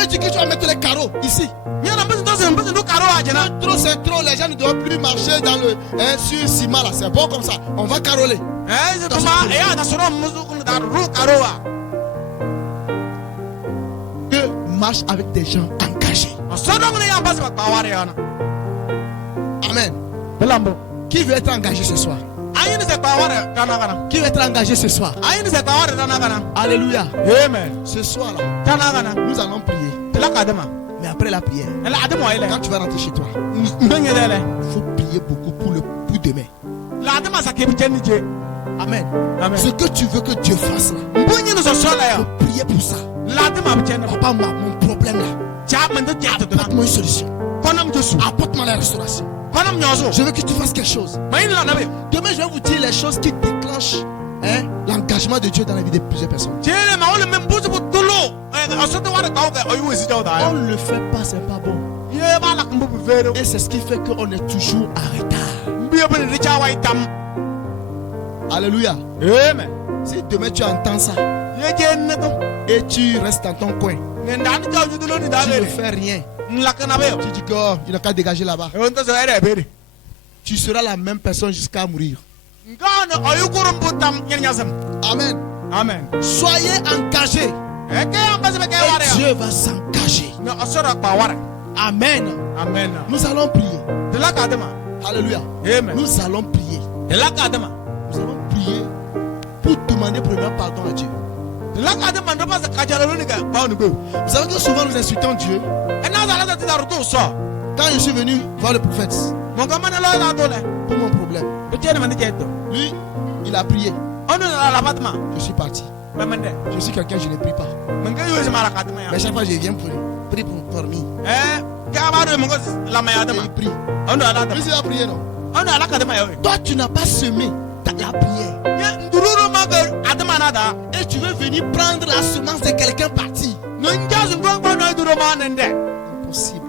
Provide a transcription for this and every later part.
peux dire que tu vas mettre les carreaux ici. Trop c'est trop, les gens ne doivent plus marcher dans le sur ciment là. C'est bon comme ça. On va caroler. Dieu marche avec des gens engagés. Amen. Qui veut être engagé ce soir? Qui veut être engagé ce soir? Alléluia. Amen. Ce soir là, nous allons prier. Mais après la prière, quand tu vas rentrer chez toi, il faut prier beaucoup pour le pour demain. Amen. Ce que tu veux que Dieu fasse là, il faut prier pour ça. Papa, mon problème là, apporte-moi une solution. Apporte-moi la restauration. Je veux que tu fasses quelque chose. Demain, je vais vous dire les choses qui déclenchent l'engagement de Dieu dans la vie de plusieurs personnes. On ne le fait pas, c'est pas bon. Et c'est ce qui fait qu'on est toujours en retard. Alléluia. Amen. Si demain tu entends ça et tu restes dans ton coin, tu ne fais rien, tu dis que il n'a qu'à dégager là-bas, tu seras la même personne jusqu'à mourir. Amen. Amen. Soyez engagés et Dieu va s'engager. Amen. Amen. Nous allons prier. Alléluia. Amen. Nous allons prier. Nous allons prier pour demander premièrement pardon à Dieu. Vous savez que souvent nous insultons Dieu. Quand je suis venu voir le prophète pour mon problème, lui, il a prié. Je suis parti. Je suis quelqu'un, je ne prie pas. Mais chaque fois je viens pour prier pour lui. Il prie. Lui, il a prié, non? Toi, tu n'as pas semé dans la prière. Et tu veux venir prendre la semence de quelqu'un parti. Impossible.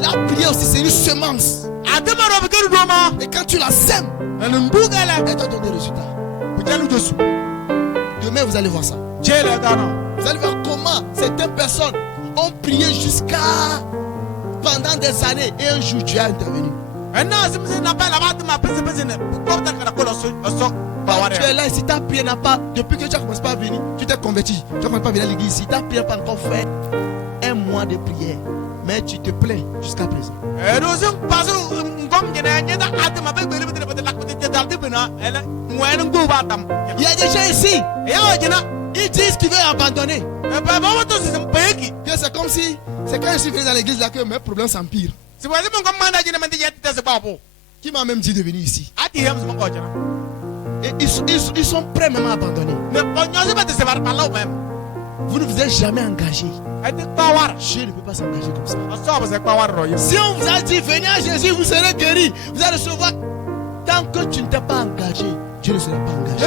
La prière aussi, c'est une semence. Et quand tu la sèmes, elle doit donner des résultats. Demain, vous allez voir ça. Vous allez voir comment certaines personnes ont prié jusqu'à pendant des années. Et un jour, Dieu a intervenu. Tu es là, si ta prière n'a pas, depuis que tu as commencé pas à venir, tu t'es converti, tu n'as pas venir à l'église, si ta prière n'a pas encore fait un mois de prière, mais tu te plains jusqu'à présent. Il y a des gens ici, ils disent qu'ils veulent abandonner. Que c'est comme si, c'est quand je suis venu dans l'église là que mes problèmes s'empirent. Qui m'a même dit de venir ici. Et ils sont prêts même à abandonner. Vous ne vous êtes jamais engagé. Dieu ne peut pas s'engager comme ça. Si on vous a dit venez à Jésus, vous serez guéri, vous allez recevoir. Tant que tu ne t'es pas engagé, Dieu ne sera pas engagé.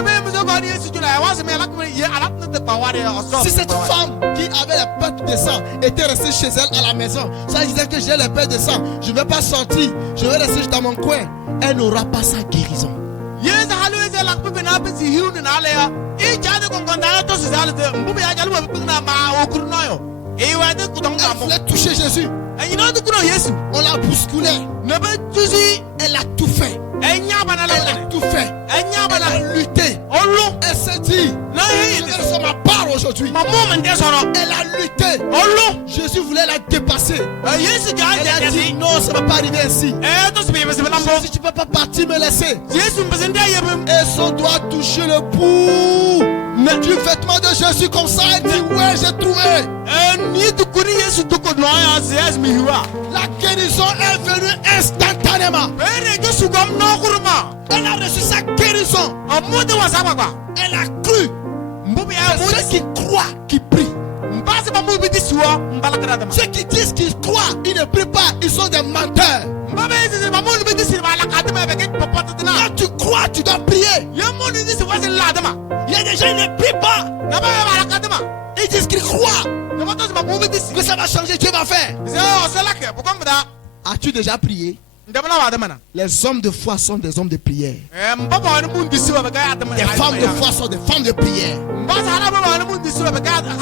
Si cette femme qui avait la perte de sang était restée chez elle à la maison, ça disait que j'ai la perte de sang, je ne vais pas sortir, je vais rester dans mon coin, elle n'aura pas sa guérison. Elle voulait toucher Jésus. On l'a bousculé. Elle a tout fait. Elle a tout fait. Elle a lutté. Elle s'est dit, je vais recevoir ma part aujourd'hui. Elle a lutté. Jésus voulait la dépasser. Elle a dit non, ça ne va pas arriver ainsi. Jésus, tu ne peux pas partir me laisser. Et son doigt touché le bout du vêtement de Jésus comme ça. Elle dit ouais, j'ai trouvé. La guérison est venue instantanément. Elle a reçu sa guérison. Elle a cru. Ceux qui croient, qui prient. Ceux qui disent qu'ils croient, ils ne prient pas, ils sont des menteurs. Quand tu crois, tu dois prier. Il y a des gens qui ne prient pas. Ils disent qu'ils croient que ça va changer, Dieu va faire. As-tu déjà prié? Les hommes de foi sont des hommes de prière. Les femmes de foi sont des femmes de prière.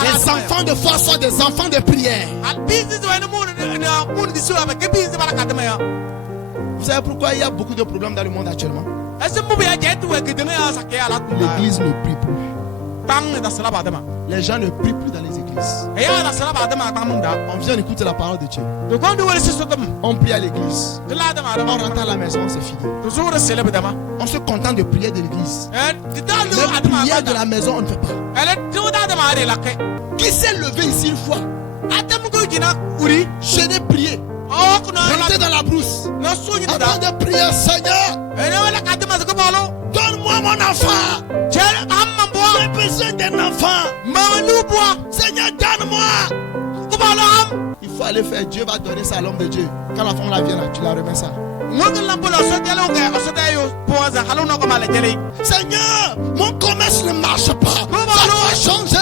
Les enfants de foi sont des enfants de prière. Vous savez pourquoi il y a beaucoup de problèmes dans le monde actuellement? L'église ne prie plus. Les gens ne prient plus dans les églises. On vient écouter la parole de Dieu. On prie à l'église. On rentre à la maison, c'est fini. On se contente de prier de l'église. La prière de la maison, on ne fait pas. Qui s'est levé ici une fois? Je n'ai prié. Rentrez dans la brousse. Avant de prier, Seigneur, donne-moi mon enfant. J'ai besoin d'un enfant. Seigneur, donne-moi. Il faut aller faire. Dieu va donner ça à l'homme de Dieu. Quand la femme la vient là, tu la remets ça. Seigneur, mon commerce ne marche pas. Ça doit changer.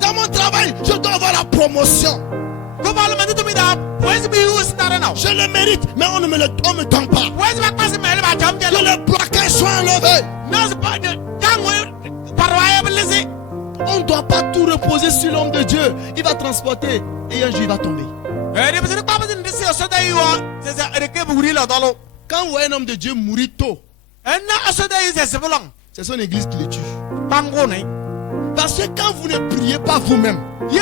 Dans mon travail, je dois avoir la promotion. Je le mérite, mais on ne me donne pas. Que le blocage soit enlevé. On ne doit pas tout reposer sur l'homme de Dieu. Il va transporter et un jour il va tomber. Quand vous voyez un homme de Dieu mourir tôt, c'est son église qui le tue. Parce que quand vous ne priez pas vous-même, et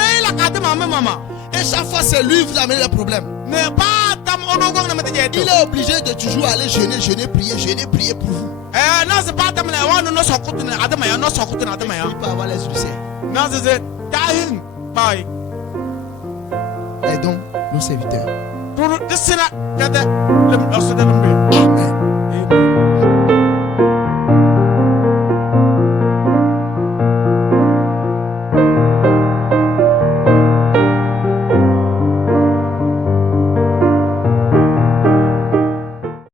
chaque fois c'est lui qui vous amène les problèmes. Il est obligé de toujours aller jeûner, prier pour vous. Il peut avoir les ulcères. Aidons nos serviteurs.